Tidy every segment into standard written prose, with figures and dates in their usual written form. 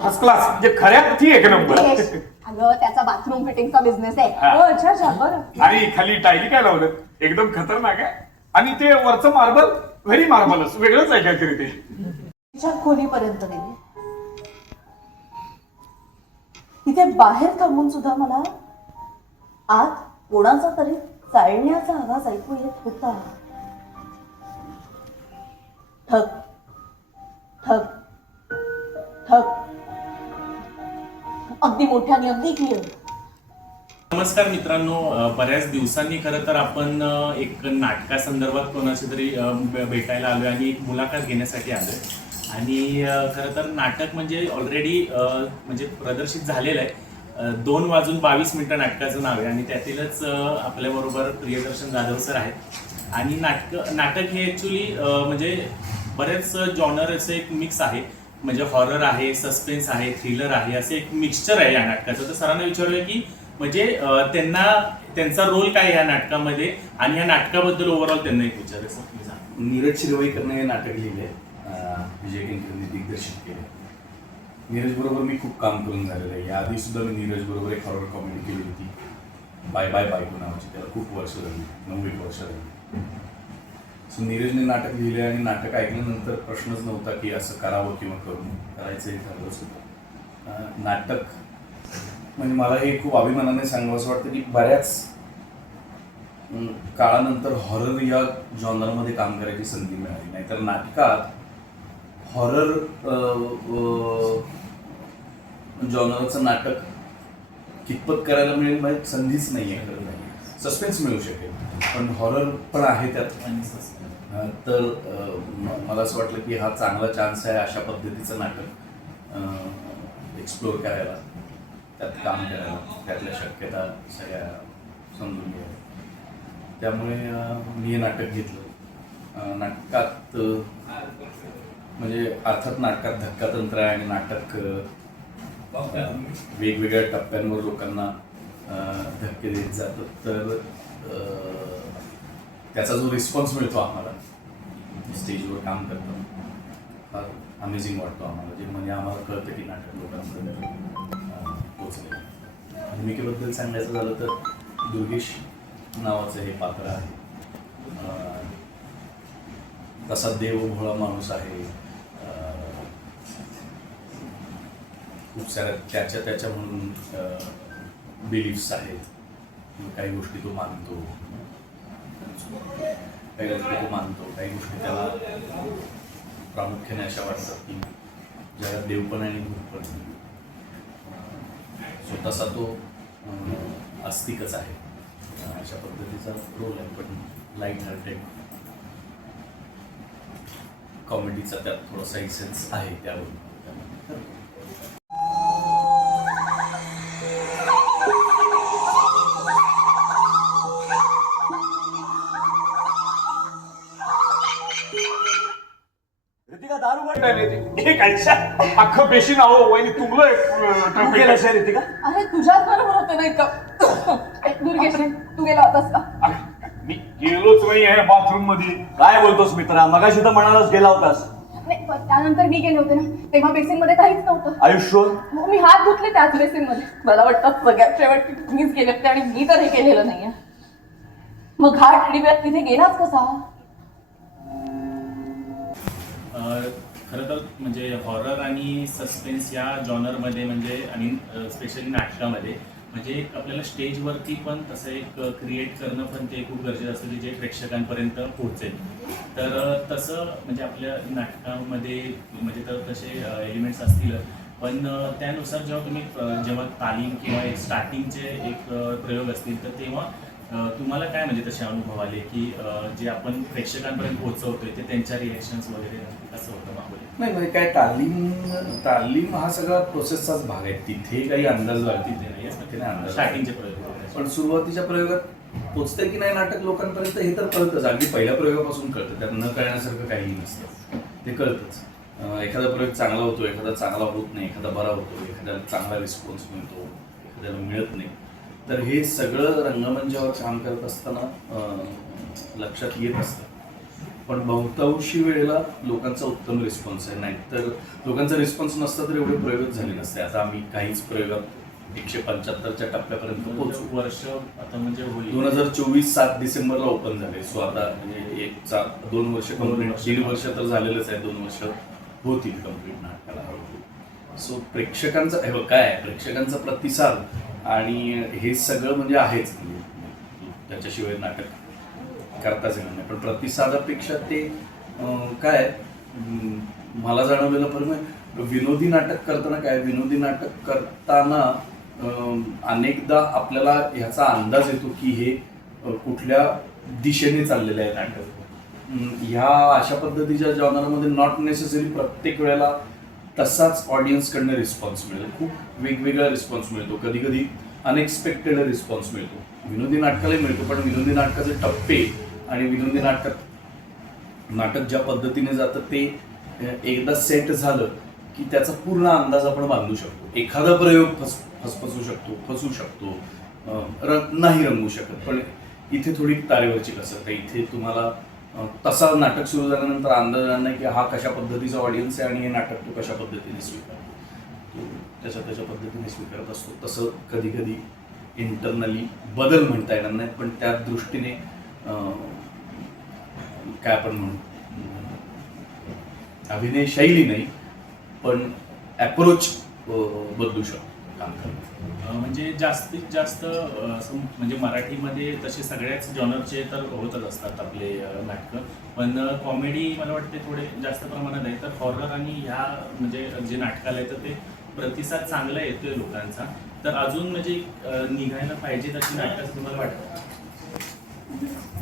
First class म्हणजे खऱ्या अर्थी एक नंबर. अगं त्याचा बाथरूम फिटिंगचा बिझनेस आहे. अच्छा अच्छा बरं. आणि खाली टायली काय लावलं एकदम खतरनाक आहे. आणि ते वरचं मार्बल व्हेरी मार्बलच वेगळंच आहे काहीतरी ते. तिच्या खोलीपर्यंत गेली. तिथे बाहेर थांबून सुद्धा मला आत कोणाचा तरी चालण्याचा आवाज ऐकू येत होता. ठक ठक ठक, अगदी मोठ्याने, अगदी क्लिअर. नमस्कार मित्रांनो, बऱ्याच दिवसांनी खरं तर आपण एक नाटकासंदर्भात कोणाशी तरी भेटायला आलोय आणि एक मुलाखत घेण्यासाठी आलोय. आणि खरं तर नाटक म्हणजे ऑलरेडी म्हणजे प्रदर्शित झालेलं आहे. 2:22 नाटकाचं नाव आहे आणि त्यातीलच आपल्याबरोबर प्रियदर्शन जाधव सर आहेत. आणि नाटक हे ॲक्च्युली म्हणजे बरेच जॉनर असं एक मिक्स आहे. म्हणजे हॉरर आहे, सस्पेन्स आहे, थ्रिलर आहे, असं एक मिक्सचर आहे या नाटकाचं. तर सरांना विचारूया की म्हणजे त्यांचा रोल काय या नाटकामध्ये आणि या नाटकाबद्दल ओव्हरऑल त्यांना एक विचारायचं. तुम्ही सांगा. नीरज शिरवईकरने हे नाटक लिहिले, विजय केंकरने दिग्दर्शित केले. नीरज बरोबर मी खूप काम करून झालेलं आहे. याआधी सुद्धा मी नीरज बरोबर एक हॉरर कॉमेडी केली होती, बाय बाय बायको नावाची. त्याला खूप वर्ष झाली, 9 वर्ष झाली. सो नीरजने नाटक लिहिले आणि नाटक ऐकल्यानंतर प्रश्नच नव्हता की असं करावं किंवा करायचं हे ठरलंच होतं. नाटक म्हणजे मला हे खूप अभिमानाने सांगावं असं वाटतं की बऱ्याच काळानंतर हॉरर या जॉनरमध्ये काम करायची संधी मिळाली. नाहीतर नाटकात हॉरर जॉनरचं नाटक कितपत करायला मिळेल म्हणजे संधीच नाही आहे. खरं नाही, सस्पेन्स मिळू शकेल पण हॉरर पण आहे त्यात. तर मला असं वाटलं की हा चांगला चान्स आहे अशा पद्धतीचं नाटक एक्सप्लोअर करायला, त्यात काम करायला, त्यातल्या शक्यता सगळ्या समजून घ्यायला. त्यामुळे मी हे नाटक घेतलं. नाटकात म्हणजे अर्थात नाटकात धक्कातंत्र आहे आणि नाटक वेगवेगळ्या टप्प्यांवर लोकांना धक्के देत जातं. तर त्याचा जो रिस्पॉन्स मिळतो आम्हाला स्टेजवर काम करताना फार अमेझिंग वाटतो आम्हाला. जे म्हणजे आम्हाला कळतं की नाटक लोकांपर्यंत पोचले. भूमिकेबद्दल सांगायचं झालं तर दुर्गेश नावाचं हे पात्र आहे. तसा देव भोळा माणूस आहे. खूप साऱ्या त्याच्या म्हणून बिलीफ्स आहेत. काही गोष्टी तो मानतो, काही गोष्टी तो मानतो, काही गोष्टी त्याला प्रामुख्याने अशा वाटतात की ज्याला देवपण आणि भूतपण. स्वतःचा तो आस्तिकच आहे. अशा पद्धतीचा रोल आहे पण लाईट हार्टेड कॉमेडीचा त्यात थोडासा इसेन्स आहे. त्यावरून अख्खं पेशी नाव वहिनी तुमलं रितिका, अरे तुझ्याच बरोबर होतं नाही का? दुर्गेश तू गेला होतास का? मी गेलोच नाही आहे बाथरूम मध्ये. काय बोलतोस मित्रा, मगाशी तर म्हणालाच गेला होतास. नाही पण त्यानंतर मी गेले होते ना, तेव्हा बेसिन मध्ये काहीच नव्हतं. आयुष्य हो, मी हात धुतले त्याच बेसिन मध्ये. मला वाटतं सगळ्यात शेवटी तुम्हीच गेले होते आणि मी तर हे केलेलं नाहीये. मग घाट डिब्यात तिथे गेलाच कसा? खरं तर म्हणजे हॉरर आणि सस्पेन्स या जॉनरमध्ये म्हणजे आणि स्पेशली नाटकामध्ये म्हणजे एक आपल्याला स्टेजवरती पण तसं एक क्रिएट करणं पण ते खूप गरजेचं असतं की जे प्रेक्षकांपर्यंत पोहोचेल. तर तसं म्हणजे आपल्या नाटकामध्ये म्हणजे तर तसे एलिमेंट्स असतील पण त्यानुसार जेव्हा तालीम किंवा एक स्टार्टिंगचे एक प्रयोग असतील तर तेव्हा तुम्हाला काय म्हणजे तसे अनुभव आले की जे आपण प्रेक्षकांपर्यंत पोहोचवतोय ते त्यांच्या रिएक्शन्स वगैरे कसं होतं मागवले? नाही म्हणजे काय तालीम हा सगळा प्रोसेसचाच भाग आहे. तिथे काही अंदाज लागतील ते नाही अंदाज. स्टार्टिंगचे प्रयोग पण सुरुवातीच्या प्रयोगात पोचतंय की नाही नाटक लोकांपर्यंत हे तर कळतंच. अगदी पहिल्या प्रयोगापासून कळतं. त्यात न कळण्यासारखं काहीही नसतं, ते कळतंच. एखादा प्रयोग चांगला होतो, एखादा चांगला होत नाही, एखादा बरा होतो, एखाद्याला चांगला रिस्पॉन्स मिळतो, एखाद्याला मिळत नाही. तर हे सगळं रंगमंचावर काम करत असताना लक्षात येत असतं. पण बहुतांशी वेळेला लोकांचा उत्तम रिस्पॉन्स आहे. नाही तर लोकांचा रिस्पॉन्स नसता तर एवढे प्रयोग झाले नसते. आता आम्ही काहीच प्रयोगात 175च्या टप्प्यापर्यंत पोहोचू. वर्ष आता म्हणजे होईल 2024 7 डिसेंबरला ओपन झाले. सो आता म्हणजे 2 वर्ष कंप्लीट, 1.5 वर्ष तर झालेलंच आहे, 2 वर्ष होतील कंप्लीट नाटकाला हळूहळू. सो प्रेक्षकांचा हे बघ काय आहे, प्रेक्षकांचा प्रतिसाद आणि हे सगळं म्हणजे आहेच, म्हणजे त्याच्याशिवाय नाटक करताच येणार नाही. पण प्रतिसादापेक्षा ते काय मला जाणवलेलं पण विनोदी नाटक करताना काय, विनोदी नाटक करताना अनेकदा आपल्याला ह्याचा अंदाज येतो की हे कुठल्या दिशेने चाललेलं आहे नाटक. ह्या अशा पद्धतीच्या जॉनरमध्ये नॉट नेसेसरी प्रत्येक वेळेला तसाच ऑडियन्सकडनं रिस्पॉन्स मिळेल. खूप वेगवेगळा रिस्पॉन्स मिळतो, कधी कधी अनएक्सपेक्टेड रिस्पॉन्स मिळतो. विनोदी नाटकालाही मिळतो, पण विनोदी नाटकाचे टप्पे आणि विनोदी नाटक ज्या पद्धतीने जातं ते एकदा सेट झालं की त्याचा पूर्ण अंदाज आपण बांधू शकतो. एखादा प्रयोग फसफसू शकतो, फसू शकतो, नाही रंगू शकत. पण इथे थोडी तारेवरची कसरत आहे. इथे तुम्हाला तसा नाटक सुरू झाल्यानंतर अंदाज येणार नाही की हा कशा पद्धतीचा ऑडियन्स आहे आणि हे नाटक तो कशा पद्धतीने स्वीकारतो. तो त्याच्या पद्धतीने स्वीकारत असतो. तसं कधी कधी इंटरनली बदल म्हणता येणार नाही, पण त्या दृष्टीने काय आपण म्हणू, अभिनय शैली नाही पण अप्रोच बदलू शकतो काम करण्याचं. म्हणजे जास्तीत जास्त म्हणजे मराठीमध्ये तसे सगळ्याच जॉनरचे तर होतच असतात आपले नाटकं, पण कॉमेडी मला वाटते थोडे जास्त प्रमाणात आहे. तर हॉरर आणि ह्या म्हणजे जे नाटकाला आहे तर ते प्रतिसाद चांगला येतोय लोकांचा. तर अजून म्हणजे निघायला पाहिजे तशी नाटकाचं तुम्हाला वाटतं?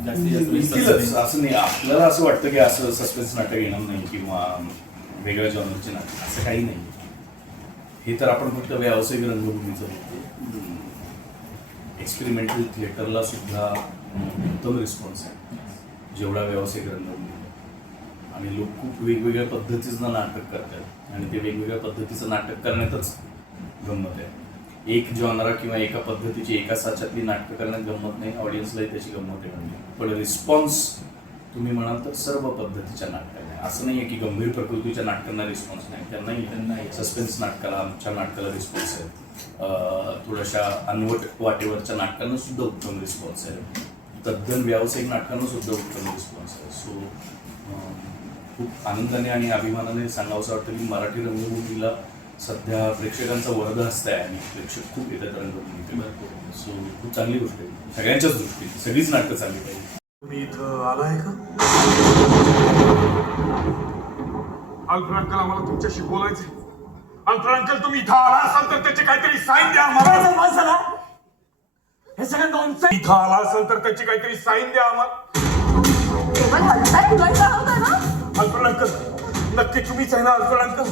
निघतीलच असं नाही. आपल्याला असं वाटतं की असं सस्पेन्स नाटक येणार नाही किंवा वेगळ्या जॉनरचे नाटक, असं काही नाही. हे तर आपण फक्त व्यावसायिक रंगभूमीचं बघतो. एक्सपेरिमेंटल थिएटरला सुद्धा उत्तम रिस्पॉन्स आहे जेवढा व्यावसायिक रंगभूमी. आणि लोक खूप वेगवेगळ्या पद्धतीचं नाटक करतात आणि ते वेगवेगळ्या पद्धतीचं नाटक करण्यातच गंमत आहे. एक जॉनरा किंवा एका पद्धतीची एका साच्यातली नाटकं करण्यात गंमत नाही, ऑडियन्सलाही त्याची गंमत आहे. म्हणजे पण रिस्पॉन्स तुम्ही म्हणाल तर सर्व पद्धतीच्या नाटकांना. असं नाही आहे की गंभीर प्रकृतीच्या नाटकांना रिस्पॉन्स नाही, त्यांनाही सस्पेन्स नाटकाला, आमच्या नाटकाला रिस्पॉन्स आहे. थोड्याशा अनवट वाटेवरच्या नाटकांना सुद्धा उत्तम रिस्पॉन्स आहे. तद्दन व्यावसायिक नाटकांना सुद्धा उत्तम रिस्पॉन्स आहे. सो खूप आनंदाने आणि अभिमानाने सांगावंसं वाटतं की मराठी रंगभूमीला सध्या प्रेक्षकांचा वरदहस्त आहे आणि प्रेक्षक खूप येतात रंगभूमीकडे. सो खूप चांगली गोष्ट आहे सगळ्यांच्याच दृष्टीने. सगळीच नाटकं चांगली पाहिजे. तुम्ही इथं आलाय का? अल्फ्रेड अंकल, आम्हाला तुमच्याशी बोलायचंय. अल्फ्रेड अंकल, तुम्ही इथं आला असाल तर त्याची काहीतरी साईन द्या आम्हाला. हे सगळं नॉनसेन्स. इथं आला असाल तर त्याची काहीतरी साईन द्या आम्हाला. केवळ हलता फुलायचा होता ना? अल्फ्रेड अंकल, नक्की तुम्हीच आहे ना अल्फ्रेड अंकल?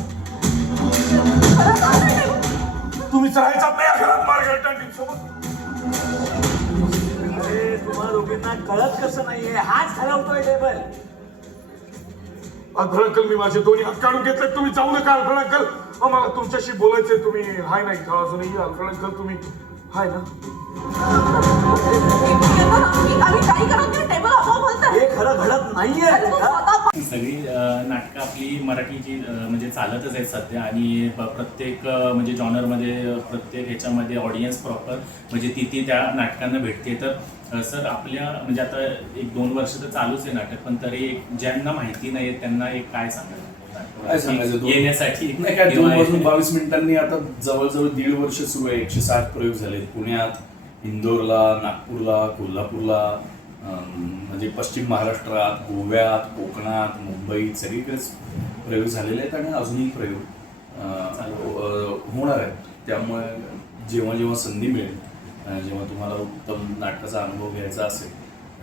तुम्हीच राहायचा नाही या घरात मार्गरेट आंटी सोबत? अरे तुम्हाला दोघींना कळत कसं नाहीये, हाच हलवतोय टेबल. अल्फ्रेड अंकल, मी माझे दोन्ही हात काढून घेतले. तुम्ही जाऊ नका अल्फ्रेड अंकल. मला तुमच्याशी बोलायचंय. तुम्ही हाय नाही का अजूनही? अल्फ्रेड अंकल, तुम्ही हाय ना? आम्ही काही करत नाही, टेबल आपोआप हलतं. हे खरं घडत नाहीये. सगळी नाटकं आपली मराठीची म्हणजे चालतच आहेत सध्या आणि प्रत्येक म्हणजे जॉनरमध्ये प्रत्येक ह्याच्यामध्ये ऑडियन्स प्रॉपर म्हणजे ती त्या नाटकांना भेटते. तर सर आपल्या म्हणजे आता 1-2 वर्ष तर चालूच आहे नाटक, पण तरी एक ज्यांना माहिती नाही त्यांना एक काय सांगायचं येण्यासाठी? नाही काय, 2 वाजून 22 मिनिटांनी आता जवळजवळ 1.5 वर्ष सुरू आहे. 160 प्रयोग झाले पुण्यात, इंदोरला, नागपूरला, कोल्हापूरला, म्हणजे पश्चिम महाराष्ट्रात, गोव्यात, कोकणात, मुंबईत सगळीकडेच प्रयोग झालेले आहेत आणि अजूनही प्रयोग होणार आहेत. त्यामुळे जेव्हा जेव्हा संधी मिळेल, जेव्हा तुम्हाला उत्तम नाटकाचा अनुभव घ्यायचा असेल,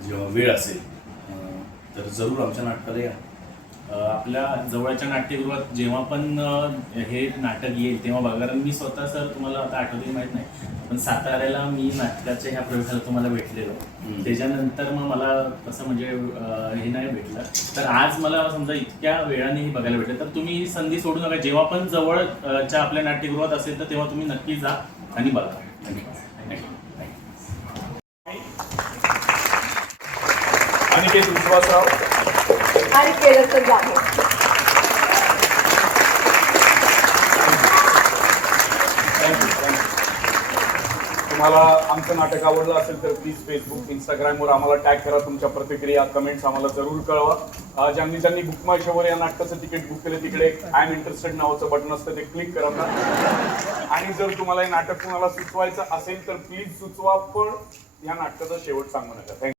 जेव्हा वेळ असेल, तर जरूर आमच्या नाटकाला या. आपल्या जवळच्या नाट्यगृहात जेव्हा पण हे नाटक येईल तेव्हा बघा. कारण मी स्वतः सर तुम्हाला आता आठवते माहीत नाही, पण साताऱ्याला मी नाटकाच्या ह्या प्रयोगाला तुम्हाला भेटलेलो. त्याच्यानंतर मग मला तसं म्हणजे हे नाही भेटलं. तर आज मला समजा इतक्या वेळाने बघायला भेटलं. तर तुम्ही ही संधी सोडू नका. जेव्हा पण जवळच्या आपल्या नाट्यगृहात असेल तर तेव्हा तुम्ही नक्की जा आणि बघा. अनिकेत विश्वासराव, आणि केलं तर जाहीर. तुम्हाला आमचं नाटक आवडलं असेल तर प्लीज फेसबुक इंस्टाग्रामवर आम्हाला टॅग करा. तुमच्या प्रतिक्रिया कमेंट्स आम्हाला जरूर कळवा. ज्यांनी बुक माय शोवर या नाटकाचं तिकीट बुक केलं तिकडे आय एम इंटरेस्टेड नावाचं बटन असतं, ते क्लिक करा. आणि जर तुम्हाला हे नाटक कुणाला सुचवायचं असेल तर प्लीज सुचवा, पण या नाटकाचा शेवट सांगू नका. थँक्यू.